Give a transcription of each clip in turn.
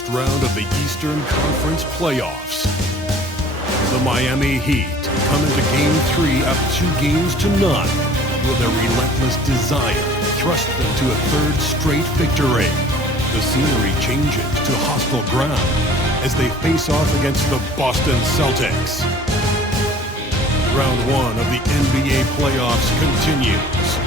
first round of the Eastern Conference playoffs. The Miami Heat come into Game 3 up 2-0. Will their relentless desire thrust them to a third straight victory? The scenery changes to hostile ground as they face off against the Boston Celtics. Round 1 of the NBA playoffs continues.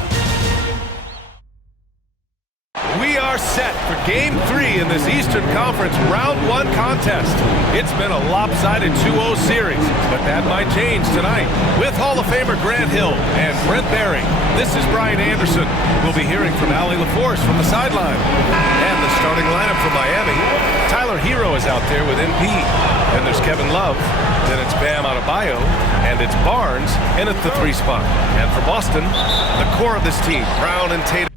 We are set for Game 3 in this Eastern Conference Round 1 contest. It's been a lopsided 2-0 series, but that might change tonight. With Hall of Famer Grant Hill and Brent Barry, this is Brian Anderson. We'll be hearing from Allie LaForce from the sideline. And the starting lineup for Miami. Tyler Hero is out there with NP. Then there's Kevin Love. Then it's Bam Adebayo. And it's Barnes in at the 3 spot. And for Boston, the core of this team, Brown and Tatum.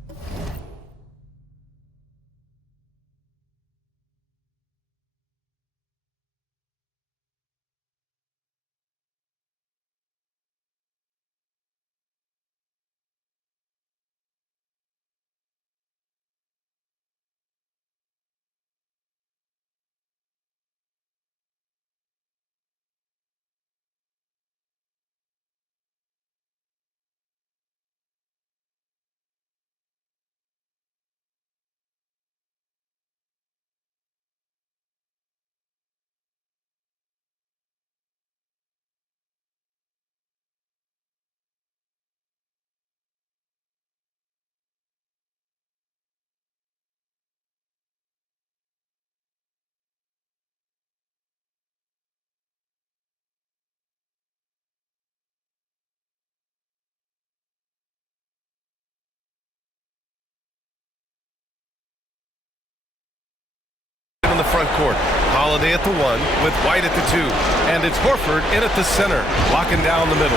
In the front court, Holiday at the 1 with White at the 2, and it's Horford in at the center, locking down the middle.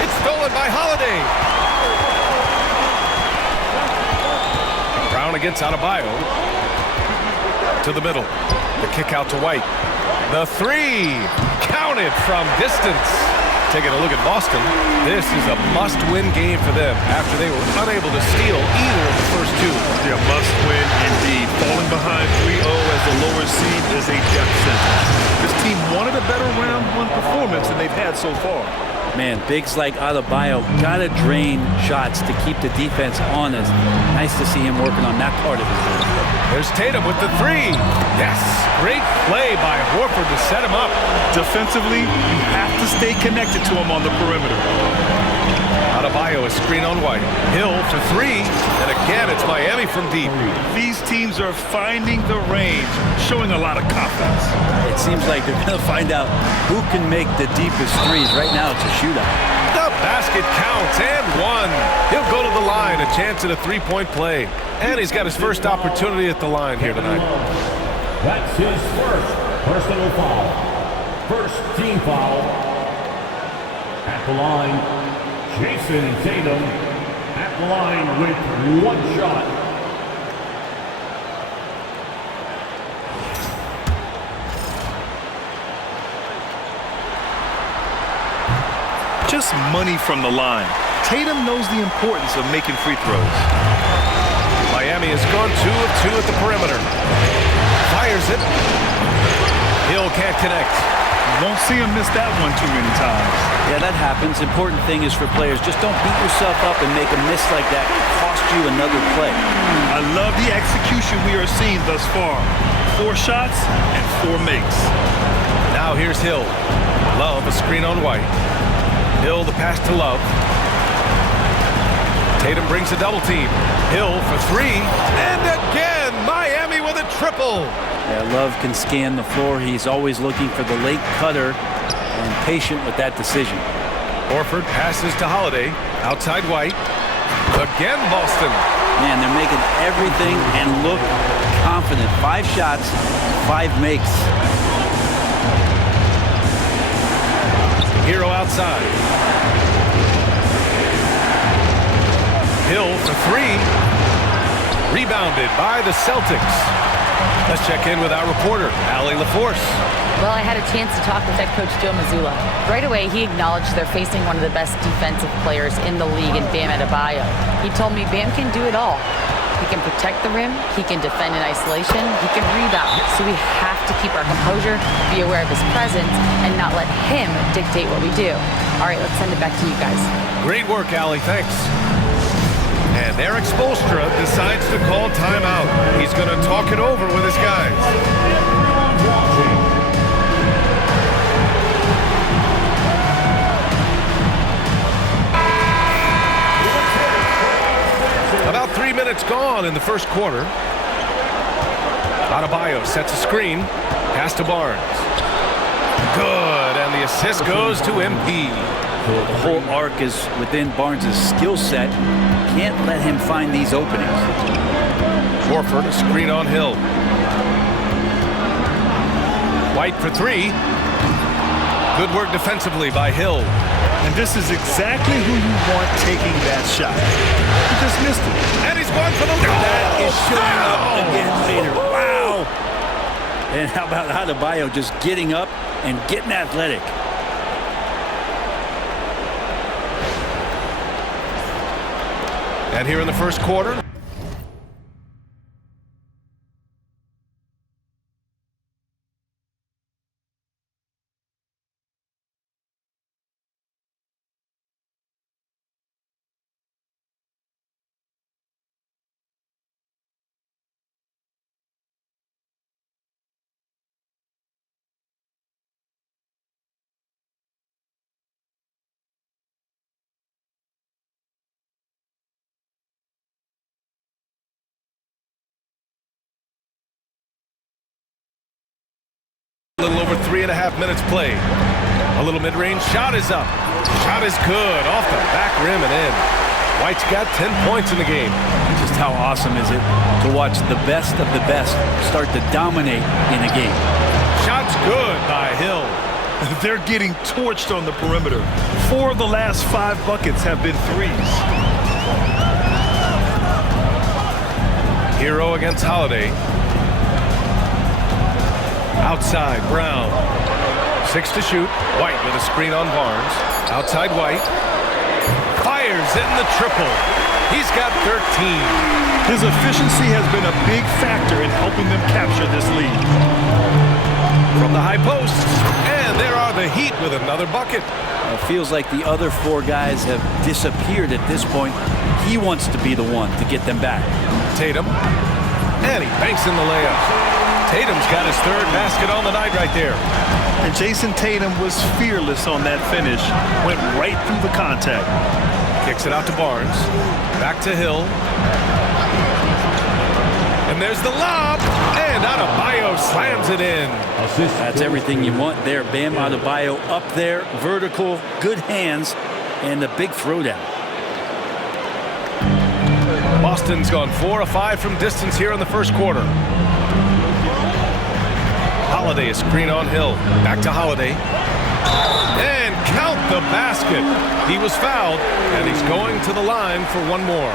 It's stolen by Holiday. Brown against Adebayo to the middle. The kick out to White. The 3 counted from distance. Taking a look at Boston, this is a must-win game for them after they were unable to steal either of the first 2. Yeah, must-win indeed. Falling behind 3-0 as the lower seed is a death sentence. This team wanted a better round 1 performance than they've had so far. Man, bigs like Adebayo gotta drain shots to keep the defense honest. Nice to see him working on that part of his game. There's Tatum with the 3. Yes, great play by Horford to set him up. Defensively, you have to stay connected to him on the perimeter. Adebayo is screen on White. Hill for 3, and again it's Miami from deep. These teams are finding the range, showing a lot of confidence. It seems like they're gonna find out who can make the deepest threes. Right now it's a shootout. The basket counts, and 1. He'll go to the line, a chance at a 3-point play. And he's got his first opportunity at the line here tonight. That's his first personal foul. First team foul. At the line, Jason Tatum. At the line with 1 shot. Just money from the line. Tatum knows the importance of making free throws. Miami has gone 2 of 2 at the perimeter. Fires it. Hill can't connect. You won't see him miss that one too many times. Yeah, that happens. Important thing is for players, just don't beat yourself up and make a miss like that cost you another play. I love the execution we are seeing thus far. 4 shots and 4 makes. Now here's Hill. Love a screen on White. Hill the pass to Love. Tatum brings a double team. Hill for 3, and again Miami with a triple. Yeah, Love can scan the floor. He's always looking for the late cutter and patient with that decision. Horford passes to Holiday. Outside White. Again Boston. Man, they're making everything and look confident. 5 shots, 5 makes. Hero outside. Hill for 3. Rebounded by the Celtics. Let's check in with our reporter, Allie LaForce. Well, I had a chance to talk with head coach Joe Mazzulla. Right away, he acknowledged they're facing one of the best defensive players in the league in Bam Adebayo. He told me Bam can do it all. He can protect the rim. He can defend in isolation. He can rebound. So we have to keep our composure, be aware of his presence, and not let him dictate what we do. All right, let's send it back to you guys. Great work, Allie. Thanks. And Eric Spoelstra decides to call timeout. He's going to talk it over with his guys. About 3 minutes gone in the first quarter. Adebayo sets a screen. Pass to Barnes. Good, and the assist goes to MP. The whole arc is within Barnes' skill set. Can't let him find these openings. Horford, a screen on Hill. White for three. Good work defensively by Hill. And this is exactly who you want taking that shot. He just missed it. And he's going for the lead. That is showing up again later. Wow. And how about Adebayo just getting up and getting athletic? And here in the first quarter. A little over 3.5 minutes played. A little mid-range shot is up. Shot is good. Off the back rim and in. White's got 10 points in the game. Just how awesome is it to watch the best of the best start to dominate in a game. Shot's good by Hill. They're getting torched on the perimeter. 4 of the last 5 buckets have been threes. Hero against Holiday. Outside, Brown. 6 to shoot. White with a screen on Barnes. Outside White. Fires in the triple. He's got 13. His efficiency has been a big factor in helping them capture this lead. From the high post. And there are the Heat with another bucket. It feels like the other 4 guys have disappeared at this point. He wants to be the one to get them back. Tatum. And he banks in the layup. Tatum's got his 3rd basket on the night right there. And Jason Tatum was fearless on that finish. Went right through the contact. Kicks it out to Barnes. Back to Hill. And there's the lob. And Adebayo slams it in. That's everything you want there. Bam Adebayo up there. Vertical. Good hands. And a big throwdown. Boston's gone 4 of 5 from distance here in the first quarter. Holiday, a screen on Hill. Back to Holiday. And count the basket. He was fouled, and he's going to the line for one more.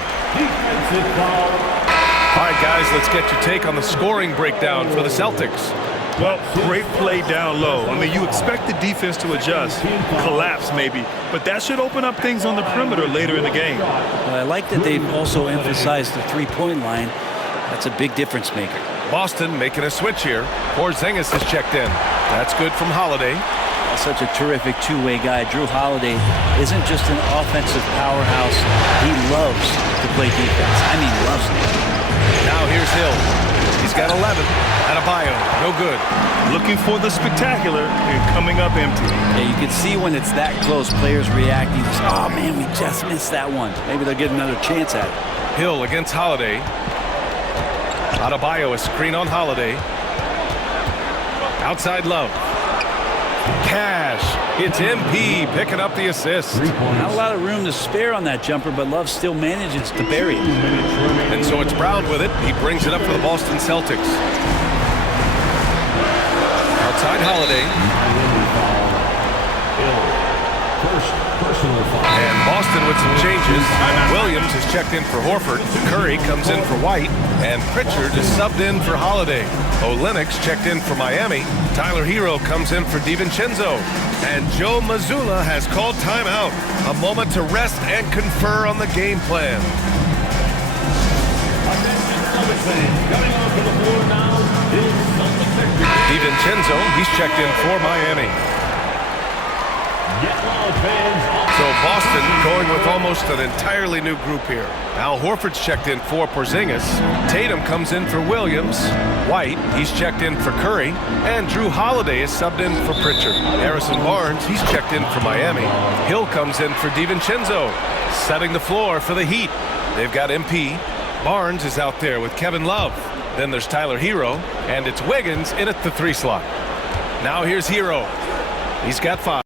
All right, guys, let's get your take on the scoring breakdown for the Celtics. Well, great play down low. I mean, you expect the defense to adjust, collapse maybe, but that should open up things on the perimeter later in the game. Well, I like that they've also emphasized the three-point line. That's a big difference maker. Boston making a switch here. Porzingis has checked in. That's good from Holiday. Such a terrific two-way guy. Drew Holiday isn't just an offensive powerhouse. He loves to play defense. I mean, loves it. Now here's Hill. He's got 11. Adebayo, no good. Looking for the spectacular and coming up empty. Yeah, you can see when it's that close, players reacting. Oh, man, we just missed that one. Maybe they'll get another chance at it. Hill against Holiday. Adebayo, a screen on Holiday. Outside Love. Cash. It's MP picking up the assist. Not a lot of room to spare on that jumper, but Love still manages to bury it. And so it's Brown with it. He brings it up for the Boston Celtics. Outside Holiday. And Boston with some changes. Williams has checked in for Horford. Curry comes in for White. And Pritchard is subbed in for Holiday. Olenek's checked in for Miami. Tyler Hero comes in for DiVincenzo. And Joe Mazzulla has called timeout. A moment to rest and confer on the game plan. Coming onto the floor now is DiVincenzo, he's checked in for Miami. So Boston going with almost an entirely new group here. Al Horford's checked in for Porzingis. Tatum comes in for Williams. White, he's checked in for Curry. And Drew Holiday is subbed in for Pritchard. Harrison Barnes, he's checked in for Miami. Hill comes in for DiVincenzo, setting the floor for the Heat. They've got MP. Barnes is out there with Kevin Love. Then there's Tyler Hero, and it's Wiggins in at the 3 slot. Now here's Hero. He's got 5.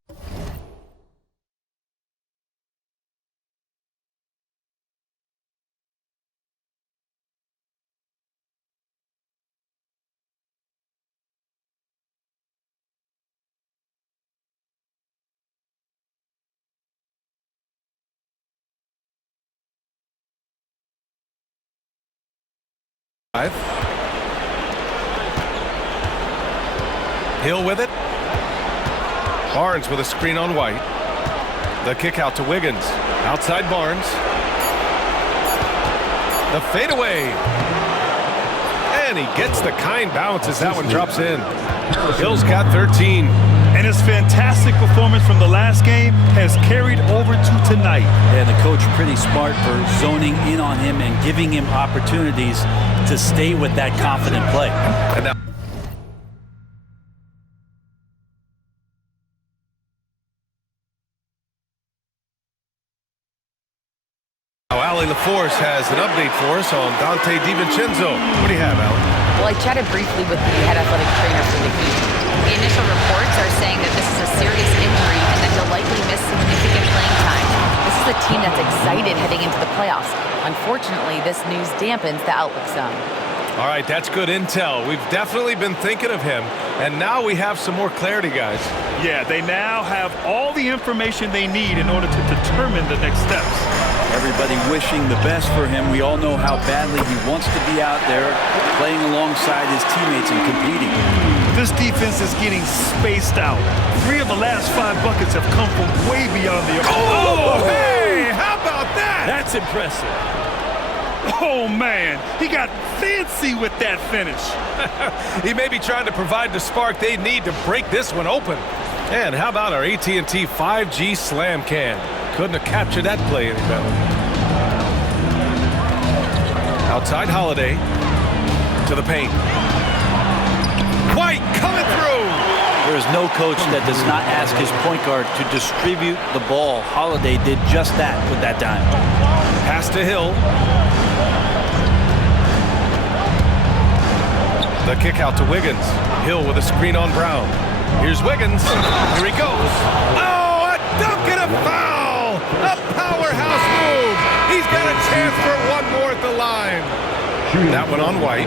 Hill with it. Barnes with a screen on White. The kick out to Wiggins. Outside Barnes. The fadeaway. And he gets the kind bounce as that one drops in. Hill's got 13. And his fantastic performance from the last game has carried over to tonight. And the coach pretty smart for zoning in on him and giving him opportunities to stay with that confident play. And now Allie LaForce has an update for us on Dante DiVincenzo. What do you have, Allie? Well, I chatted briefly with the head athletic trainer for the Heat. The initial reports are saying that this is a serious injury and that he'll likely miss significant playing time. This is a team that's excited heading into the playoffs. Unfortunately, this news dampens the outlook some. All right, that's good intel. We've definitely been thinking of him, and now we have some more clarity, guys. Yeah, they now have all the information they need in order to determine the next steps. Everybody wishing the best for him. We all know how badly he wants to be out there playing alongside his teammates and competing. This defense is getting spaced out. 3 of the last 5 buckets have come from way beyond the arc. Oh, hey, how about that? That's impressive. Oh, man, he got fancy with that finish. He may be trying to provide the spark they need to break this one open. And how about our AT&T 5G Slam Can? Couldn't have captured that play any better. Outside Holiday to the paint. White coming through. There is no coach that does not ask his point guard to distribute the ball. Holiday did just that with that dime. Pass to Hill. The kick out to Wiggins. Hill with a screen on Brown. Here's Wiggins. Here he goes. Oh, a dunk and a foul! A powerhouse move. He's got a chance for one more at the line. That one on White.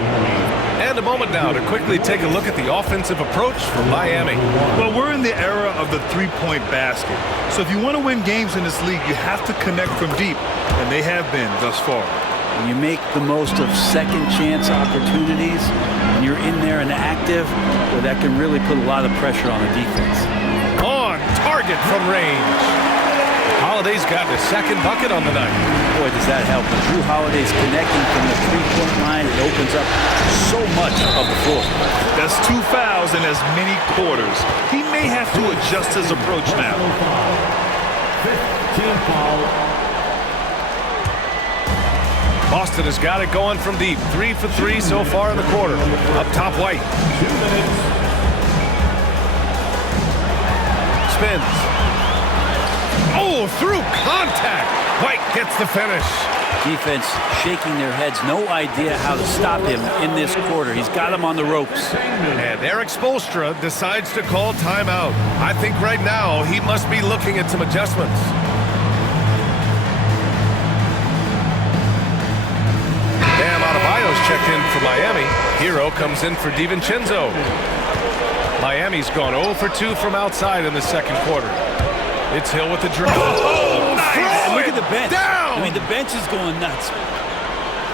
And a moment now to quickly take a look at the offensive approach from Miami. Well, we're in the era of the three-point basket. So if you want to win games in this league, you have to connect from deep. And they have been thus far. When you make the most of second chance opportunities and you're in there and active, well, that can really put a lot of pressure on the defense. On target from range. Holiday's got the second bucket on the night. Boy, does that help. When Drew Holiday's connecting from the three-point line, it opens up so much of the floor. That's 2 fouls in as many quarters. He may have to adjust his approach now. 15 foul. Boston has got it going from deep. 3 for 3 so far in the quarter. Up top, White. 2 minutes. Spins. Oh, through contact. White gets the finish. Defense shaking their heads. No idea how to stop him in this quarter. He's got him on the ropes. And Eric Spoelstra decides to call timeout. I think right now he must be looking at some adjustments. Checked in for Miami. Hero comes in for DiVincenzo. Miami's gone 0 for 2 from outside in the second quarter. It's Hill with the dribble. Oh, nice! Look at the bench. Down! I mean, the bench is going nuts.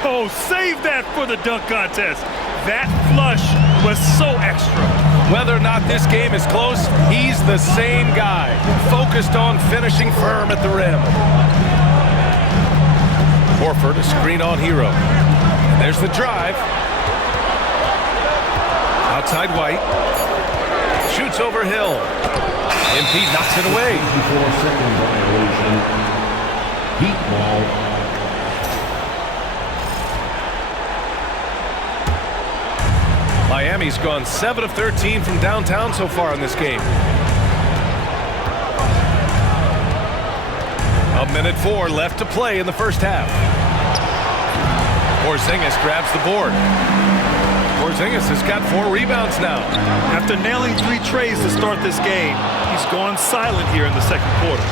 Oh, save that for the dunk contest. That flush was so extra. Whether or not this game is close, he's the same guy, focused on finishing firm at the rim. Horford, a screen on Hero. There's the drive. Outside White. Shoots over Hill. MP knocks it away. 54-second violation. Heat ball. Miami's gone 7 of 13 from downtown so far in this game. A minute 4 left to play in the first half. Porzingis grabs the board. Porzingis has got 4 rebounds now. After nailing 3 trays to start this game, he's gone silent here in the second quarter.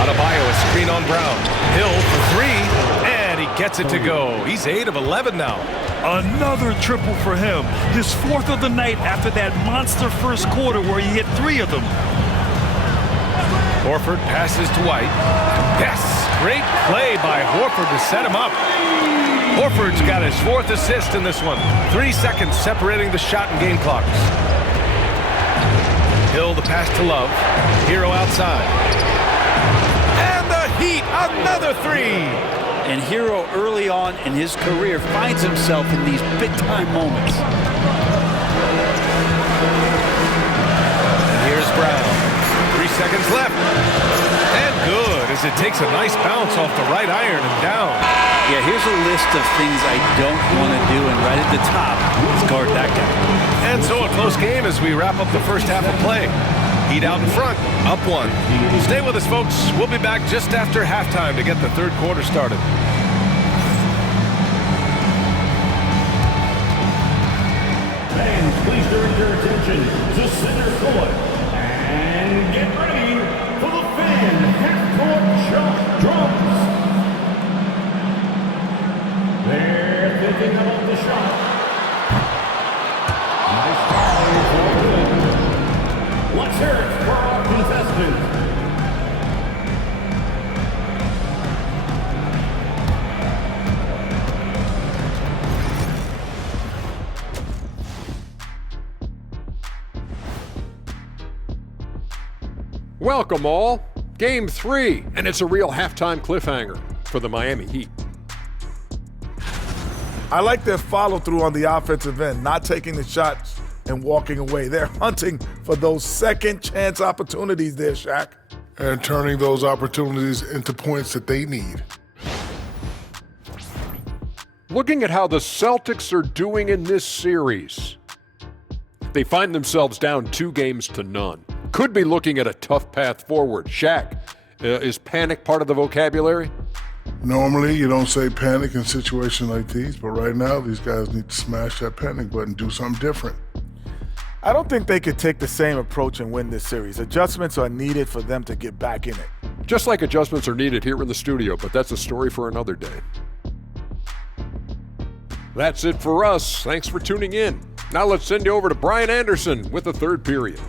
Adebayo, a screen on Brown. Hill for 3, and he gets it to go. He's 8 of 11 now. Another triple for him. His 4th of the night after that monster first quarter where he hit 3 of them. Horford passes to White. Yes, great play by Horford to set him up. Horford's got his 4th assist in this one. 3 seconds separating the shot and game clocks. Hill the pass to Love. Hero outside. And the Heat, another 3. And Hero early on in his career finds himself in these big-time moments. And here's Brown. 3 seconds left. And good, as it takes a nice bounce off the right iron and down. Yeah, here's a list of things I don't want to do, and right at the top is guard that guy. And so a close game as we wrap up the first half of play. Heat out in front, up 1. Stay with us, folks. We'll be back just after halftime to get the third quarter started. Fans, please direct your attention to center court. And get ready for the fan half-court shot drums. They're thinking about the shot. Nice foul for good. Let's hear it for our contestant. Welcome all. Game 3, and it's a real halftime cliffhanger for the Miami Heat. I like their follow-through on the offensive end, not taking the shots and walking away. They're hunting for those second chance opportunities there, Shaq. And turning those opportunities into points that they need. Looking at how the Celtics are doing in this series, they find themselves down 2-0. Could be looking at a tough path forward. Shaq, is panic part of the vocabulary? Normally, you don't say panic in situations like these, but right now, these guys need to smash that panic button, do something different. I don't think they could take the same approach and win this series. Adjustments are needed for them to get back in it. Just like adjustments are needed here in the studio, but that's a story for another day. That's it for us. Thanks for tuning in. Now let's send you over to Brian Anderson with the third period.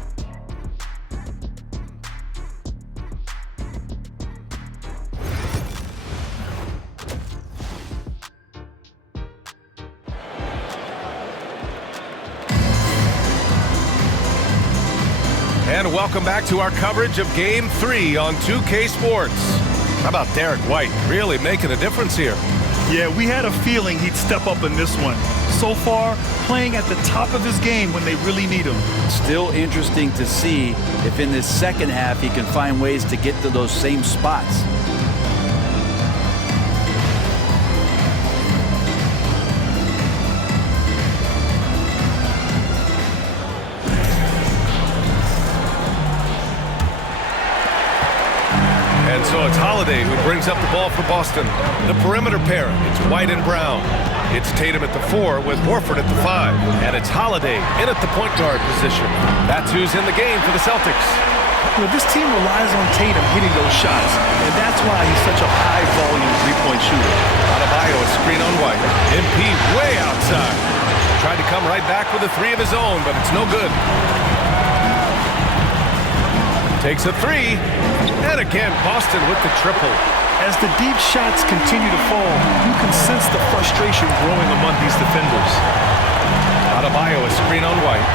And welcome back to our coverage of Game 3 on 2K Sports. How about Derek White really making a difference here? Yeah, we had a feeling he'd step up in this one. So far, playing at the top of his game when they really need him. Still interesting to see if in this second half he can find ways to get to those same spots. And so it's Holiday who brings up the ball for Boston. The perimeter pair, it's White and Brown. It's Tatum at the 4 with Horford at the 5. And it's Holiday in at the point guard position. That's who's in the game for the Celtics. You know, this team relies on Tatum hitting those shots, and that's why he's such a high-volume three-point shooter. Adebayo, a screen on White. MP way outside. Tried to come right back with a 3 of his own, but it's no good. Takes a 3. And again, Boston with the triple. As the deep shots continue to fall, you can sense the frustration growing among these defenders. Adebayo, a screen on White.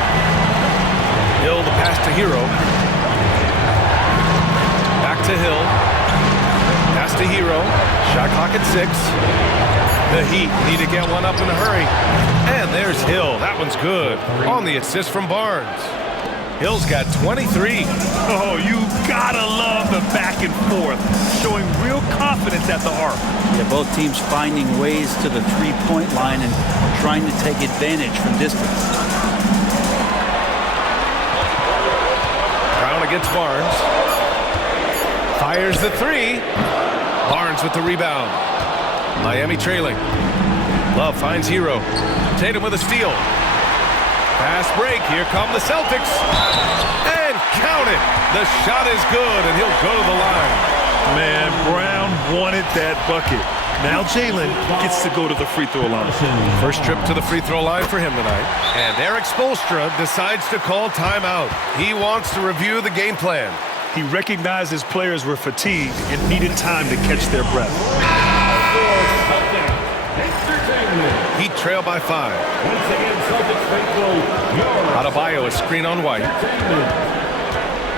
Hill, the pass to Hero. Back to Hill. Pass to Hero. Shot clock at 6. The Heat need to get one up in a hurry. And there's Hill. That one's good. On the assist from Barnes. Hill's got 23. Oh, you gotta love the back and forth, showing real confidence at the arc. Yeah, both teams finding ways to the three-point line and trying to take advantage from distance. Brown against Barnes. Fires the 3. Barnes with the rebound. Miami trailing. Love finds Hero. Tatum with a steal. Fast break. Here come the Celtics. And count it. The shot is good, and he'll go to the line. Man, Brown wanted that bucket. Now Jaylen gets to go to the free throw line. First trip to the free throw line for him tonight. And Eric Spoelstra decides to call timeout. He wants to review the game plan. He recognized his players were fatigued and needed time to catch their breath. Heat trail by 5. Adebayo a screen on White.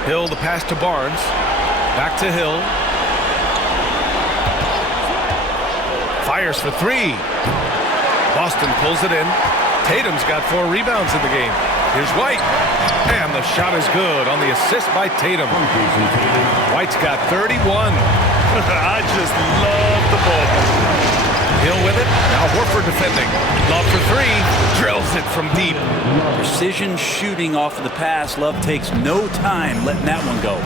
Hill the pass to Barnes. Back to Hill. Fires for 3. Boston pulls it in. Tatum's got 4 rebounds in the game. Here's White. And the shot is good on the assist by Tatum. White's got 31. I just love the ball. Hill with it. Now Horford defending. Love for 3. Drills it from deep. Precision shooting off of the pass. Love takes no time letting that one go.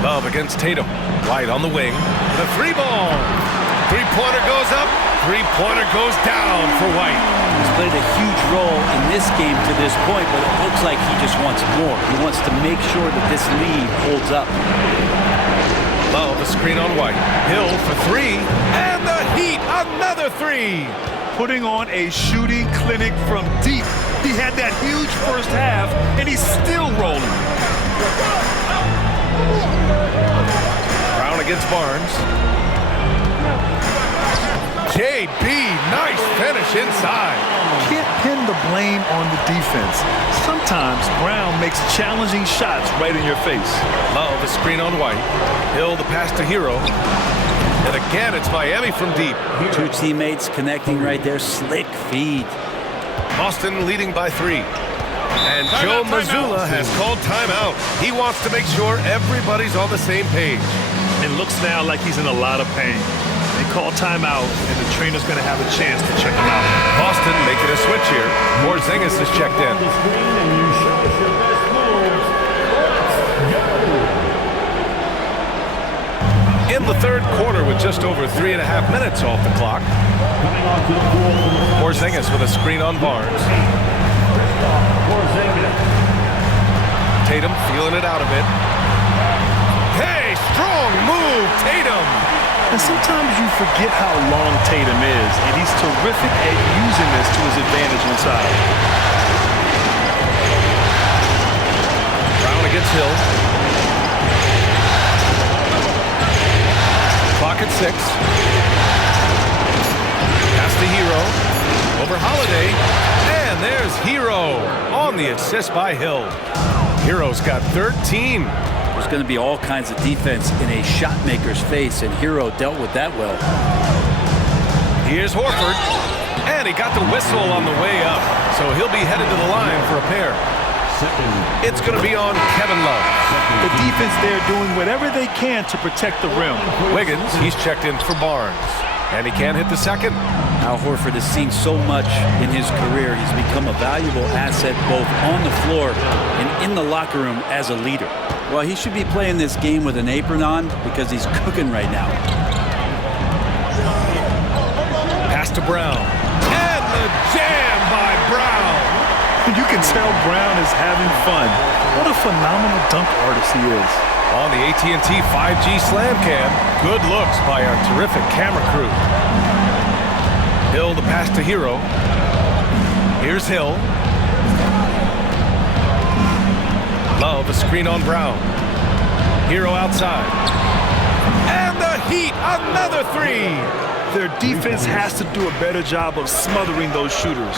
Love against Tatum. White on the wing. The 3-ball. Three-pointer goes up. Three-pointer goes down for White. He's played a huge role in this game to this point, but it looks like he just wants more. He wants to make sure that this lead holds up. Love a screen on White. Hill for 3. And the Heat, another 3. Putting on a shooting clinic from deep. He had that huge first half, and he's still rolling. Brown against Barnes. JB, nice finish inside. Can't pin the blame on the defense. Sometimes Brown makes challenging shots right in your face. Love the screen on White. Hill the pass to Hero. And again, it's Miami from deep. 2 teammates connecting right there. Slick feed. Boston leading by 3. And Joe Mazzulla has called timeout. He wants to make sure everybody's on the same page. It looks now like he's in a lot of pain. They call timeout, and the trainer's going to have a chance to check him out. Boston making a switch here. Porzingis is checked in. In the third quarter with just over 3.5 minutes off the clock. Porzingis with a screen on Barnes. Tatum feeling it out a bit. Hey, strong move, Tatum. And sometimes you forget how long Tatum is, and he's terrific at using this to his advantage inside. Brown against Hill. Clock at 6. Pass to Hero. Over Holiday. And there's Hero on the assist by Hill. Hero's got 13. There's going to be all kinds of defense in a shot maker's face, and Hero dealt with that well. Here's Horford. And he got the whistle on the way up. So he'll be headed to the line for a pair. It's going to be on Kevin Love. The defense there doing whatever they can to protect the rim. Wiggins, he's checked in for Barnes. And he can't hit the second. Al Horford has seen so much in his career. He's become a valuable asset both on the floor and in the locker room as a leader. Well, he should be playing this game with an apron on because he's cooking right now. Pass to Brown. And the jam by Brown. You can tell Brown is having fun. What a phenomenal dunk artist he is. On the AT&T 5G Slam Cam, good looks by our terrific camera crew. Hill the pass to Hero. Here's Hill. Love a screen on Brown. Hero outside. And the Heat, another 3. Their defense has to do a better job of smothering those shooters.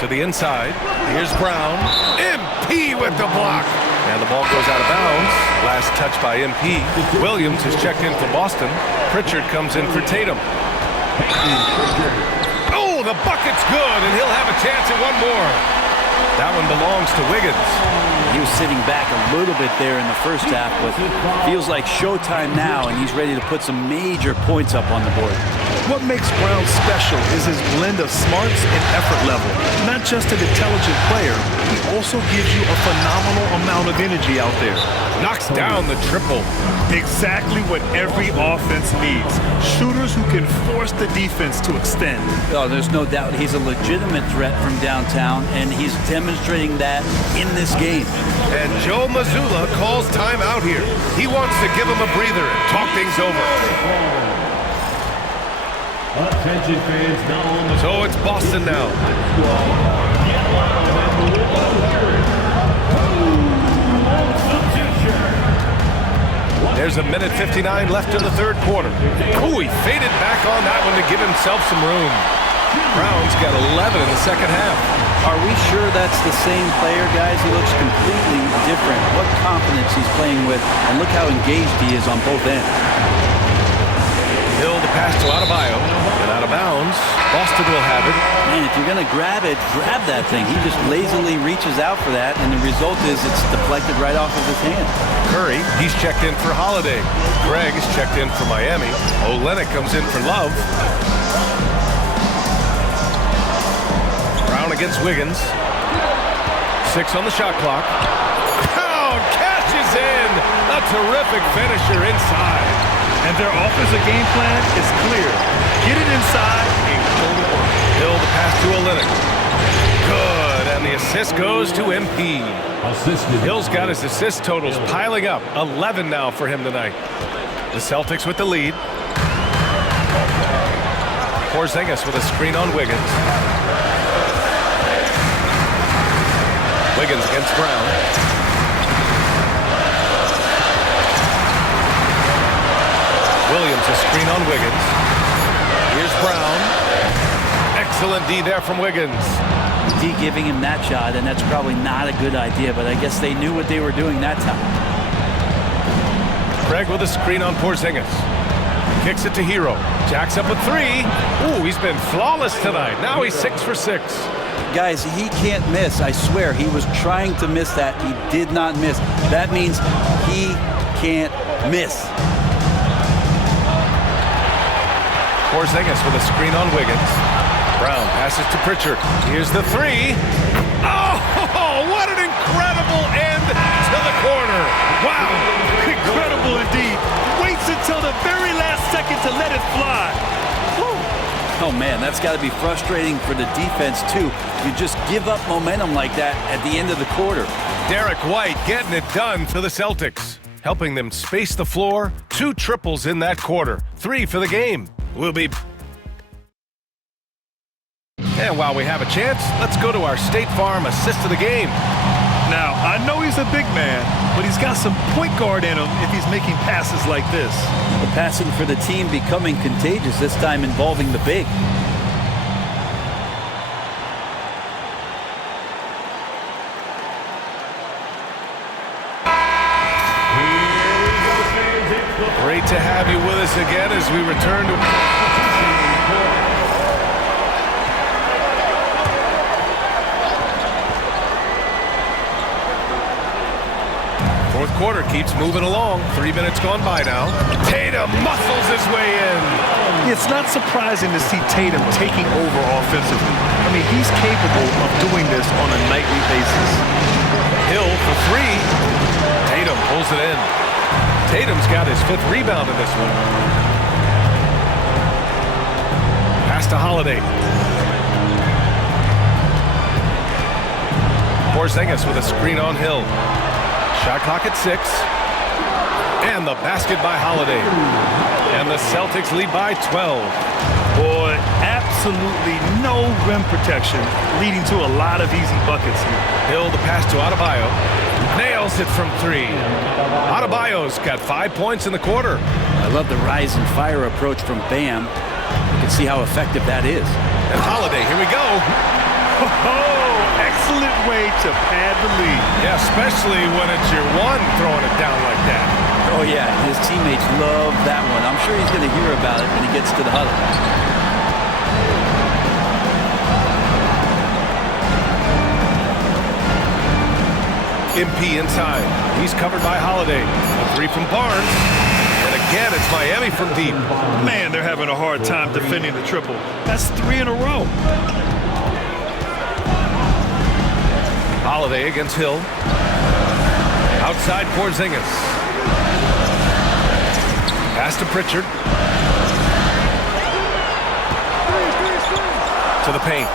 To the inside. Here's Brown. MP with the block. And the ball goes out of bounds. Last touch by MP. Williams is checked in for Boston. Pritchard comes in for Tatum. Oh, the bucket's good, and he'll have a chance at one more. That one belongs to Wiggins. He was sitting back a little bit there in the first half, but feels like showtime now, and he's ready to put some major points up on the board. What makes Brown special is his blend of smarts and effort level. Not just an intelligent player, he also gives you a phenomenal amount of energy out there. Knocks down the triple. Exactly what every offense needs. Shooters who can force the defense to extend. Oh, there's no doubt he's a legitimate threat from downtown, and he's demonstrating that in this game. And Joe Mazzulla calls time out here. He wants to give him a breather and talk things over. Attention fans, now on the So it's Boston now. There's a minute 59 left in the third quarter. Ooh, he faded back on that one to give himself some room. Brown's got 11 in the second half. Are we sure that's the same player, guys? He looks completely different. What confidence he's playing with, and look how engaged he is on both ends. Hill the pass to Adebayo, and out of bounds. Boston will have it. Man, if you're going to grab it, grab that thing. He just lazily reaches out for that, and the result is it's deflected right off of his hand. Curry, he's checked in for Holiday. Gregg is checked in for Miami. Olynyk comes in for Love. Brown against Wiggins. 6 on the shot clock. Brown cashes in. A terrific finisher inside. And their offensive game plan is clear. Get it inside and go to work. Hill the pass to Olynyk. Good, and the assist goes to MP. Hill's got his assist totals piling up. 11 now for him tonight. The Celtics with the lead. Porzingis with a screen on Wiggins. Wiggins against Brown. Williams, a screen on Wiggins. Here's Brown. Excellent D there from Wiggins. D giving him that shot, and that's probably not a good idea, but I guess they knew what they were doing that time. Craig with a screen on Porzingis. Kicks it to Hero. Jacks up a 3. Ooh, he's been flawless tonight. Now he's 6 for 6. Guys, he can't miss. I swear, he was trying to miss that. He did not miss. That means he can't miss. Porzingis with a screen on Wiggins. Brown passes to Pritchard. Here's the 3. Oh, what an incredible end to the corner. Wow. Incredible indeed. Waits until the very last second to let it fly. Oh, man, that's got to be frustrating for the defense, too. You just give up momentum like that at the end of the quarter. Derek White getting it done for the Celtics, helping them space the floor. 2 triples in that quarter. 3 for the game. We'll be... And while we have a chance, let's go to our State Farm assist of the game. Now, I know he's a big man, but he's got some point guard in him if he's making passes like this. The passing for the team becoming contagious, this time involving the big. Great to have you with us again as we return to... Fourth quarter keeps moving along. 3 minutes gone by now. Tatum muscles his way in. It's not surprising to see Tatum taking over offensively. I mean, he's capable of doing this on a nightly basis. Hill for 3. Tatum pulls it in. Tatum's got his 5th rebound in this one. Pass to Holiday. Porzingis with a screen on Hill. Shot clock at 6. And the basket by Holiday. And the Celtics lead by 12. Boy, absolutely no rim protection, leading to a lot of easy buckets here. Hill the pass to Adebayo. Nails it from 3. Adebayo's got 5 points in the quarter. I love the rise and fire approach from Bam. You can see how effective that is. And Holiday, here we go. Oh, excellent way to pad the lead. Yeah, especially when it's your one throwing it down like that. Oh, yeah, his teammates love that one. I'm sure he's going to hear about it when he gets to the huddle. MP inside. He's covered by Holiday. A three from Barnes. And again, it's Miami from deep. Man, they're having a hard time defending the triple. That's 3 in a row. Holiday against Hill. Outside Porzingis. Pass to Pritchard. To the paint.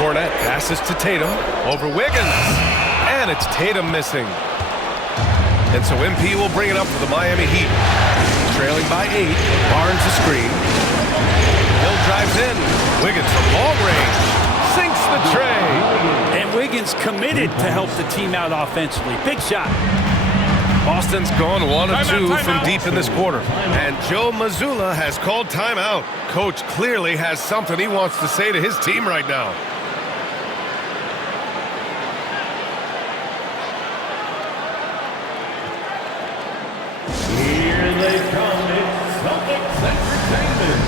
Cornette passes to Tatum. Over Wiggins. And it's Tatum missing. And so MP will bring it up for the Miami Heat. Trailing by 8. Barnes the screen. Hill drives in. Wiggins from long range. Sinks the tray. And Wiggins committed to help the team out offensively. Big shot. Boston's gone 1 of 2 from deep in this quarter. And Joe Mazzulla has called timeout. Coach clearly has something he wants to say to his team right now. Here they come. It's Celtics Entertainment.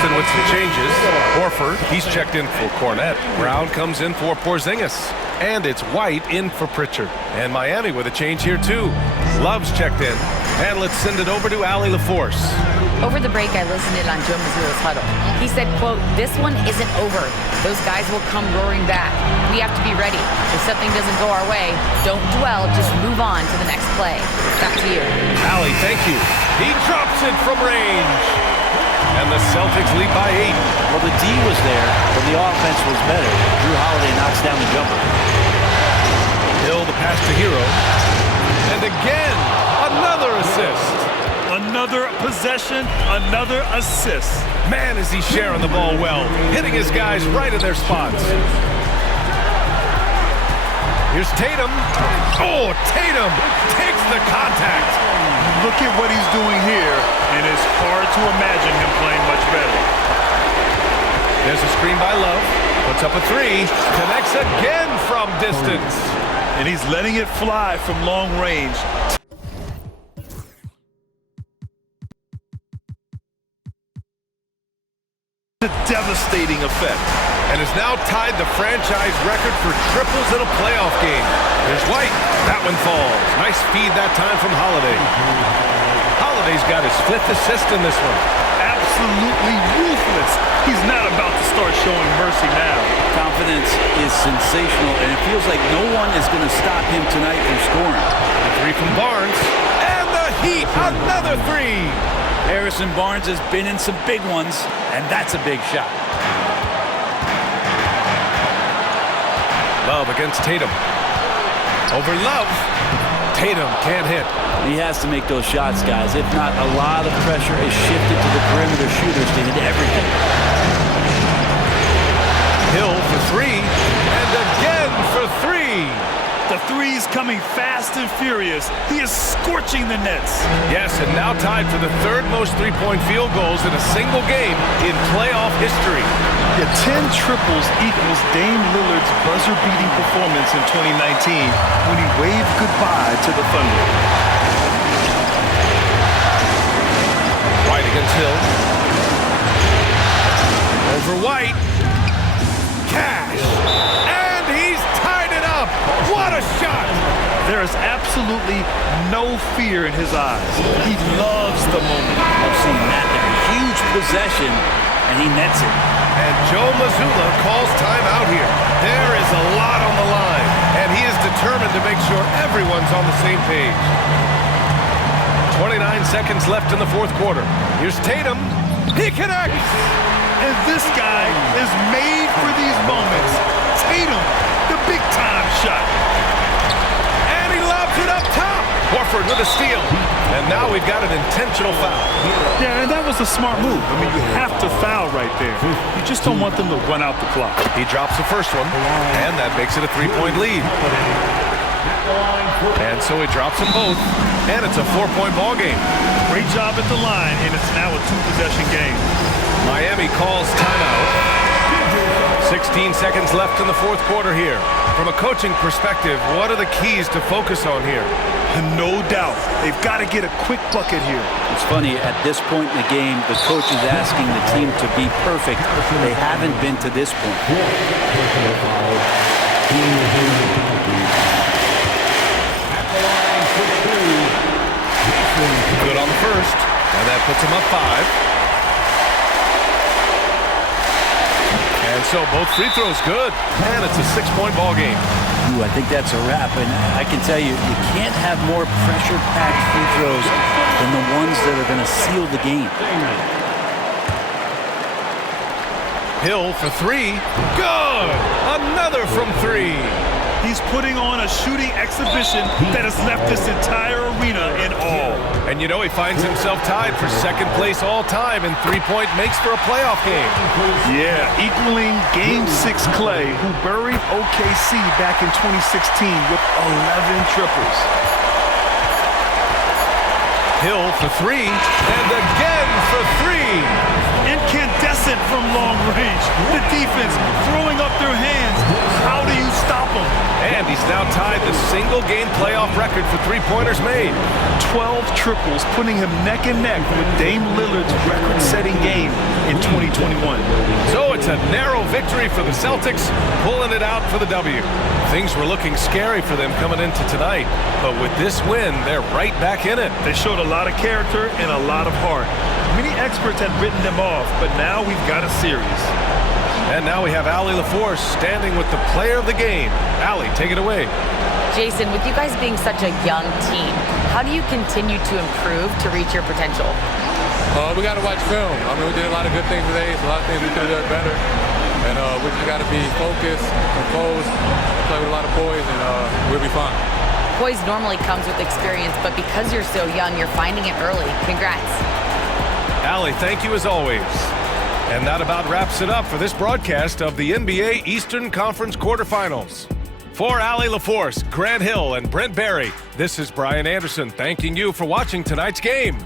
With some changes. Horford, he's checked in for Cornette. Brown comes in for Porzingis. And it's White in for Pritchard. And Miami with a change here too. Love's checked in. And let's send it over to Allie LaForce. Over the break, I listened in on Joe Mazzulla's huddle. He said, quote, "This one isn't over. Those guys will come roaring back. We have to be ready. If something doesn't go our way, don't dwell, just move on to the next play." Back to you. Allie, thank you. He drops it from range. And the Celtics lead by 8. Well, the D was there, but the offense was better. Drew Holiday knocks down the jumper. Hill the pass to Hero. And again, another assist. Another possession, another assist. Man, is he sharing the ball well. Hitting his guys right in their spots. Here's Tatum. Oh, Tatum takes the contact. Look at what he's doing here, and it's hard to imagine him playing much better. There's a screen by Love. Puts up a 3. Connects again from distance. And he's letting it fly from long range. A devastating effect. And has now tied the franchise record for triples in a playoff game. There's White. That one falls. Nice feed that time from Holiday. Holiday's got his 5th assist in this one. Absolutely ruthless. He's not about to start showing mercy now. Confidence is sensational, and it feels like no one is going to stop him tonight from scoring. A 3 from Barnes. And the Heat, another 3. Harrison Barnes has been in some big ones, and that's a big shot. Love against Tatum. Over Love. Tatum can't hit. He has to make those shots, guys. If not, a lot of pressure is shifted to the perimeter shooters to hit everything. Hill for 3. And again for 3. The three's coming fast and furious. He is scorching the nets. Yes, and now tied for the 3rd most three-point field goals in a single game in playoff history. The 10 triples equals Dame Lillard's buzzer-beating performance in 2019 when he waved goodbye to the Thunder. White against Hill. Over White. Cash. And he's tied it up. What a shot. There is absolutely no fear in his eyes. He loves the moment. I've seen that there. Huge possession, and he nets it. And Joe Mazzulla calls timeout here. There is a lot on the line, and he is determined to make sure everyone's on the same page. 29 seconds left in the 4th quarter. Here's Tatum. He connects! And this guy is made for these moments. Tatum, the big-time shot. And he lobs it up top. Horford with a steal. And now we've got an intentional foul. Yeah, and that was a smart move. I mean, you have to foul right there. You just don't want them to run out the clock. He drops the first one, and that makes it a 3-point lead. And so he drops them both, and it's a 4-point ball game. Great job at the line, and it's now a 2-possession game. Miami calls timeout. 16 seconds left in the fourth quarter here. From a coaching perspective, what are the keys to focus on here? No doubt. They've got to get a quick bucket here. It's funny, at this point in the game, the coach is asking the team to be perfect. They haven't been to this point. Good on the first, and that puts him up 5. And so both free throws good, and it's a 6-point ball game. Ooh, I think that's a wrap, and I can tell you, you can't have more pressure-packed free throws than the ones that are going to seal the game. Hill for 3. Good! Another from 3. He's putting on a shooting exhibition that has left this entire arena in awe. And you know he finds himself tied for second place all time in three-point makes for a playoff game. Yeah, equaling Game 6 Clay, who buried OKC back in 2016 with 11 triples. Hill for 3, and again for 3. Incandescent from long range. The defense throwing up their hands. How do you stop them? And he's now tied the single-game playoff record for three-pointers made. 12 triples, putting him neck and neck with Dame Lillard's record-setting game in 2021. So it's a narrow victory for the Celtics, pulling it out for the W. Things were looking scary for them coming into tonight, but with this win, they're right back in it. They showed a lot of character and a lot of heart. Many experts had written them off, but now we've got a series. And now we have Allie LaForce standing with the player of the game. Allie, take it away. Jason, with you guys being such a young team, how do you continue to improve to reach your potential? We got to watch film. I mean, we did a lot of good things today. A lot of things we could have done better. And we just got to be focused, composed, play with a lot of poise, and we'll be fine. Poise normally comes with experience, but because you're so young, you're finding it early. Congrats. Allie, thank you as always. And that about wraps it up for this broadcast of the NBA Eastern Conference Quarterfinals. For Allie LaForce, Grant Hill, and Brent Barry, this is Brian Anderson thanking you for watching tonight's game.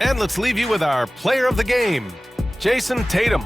And let's leave you with our player of the game, Jason Tatum.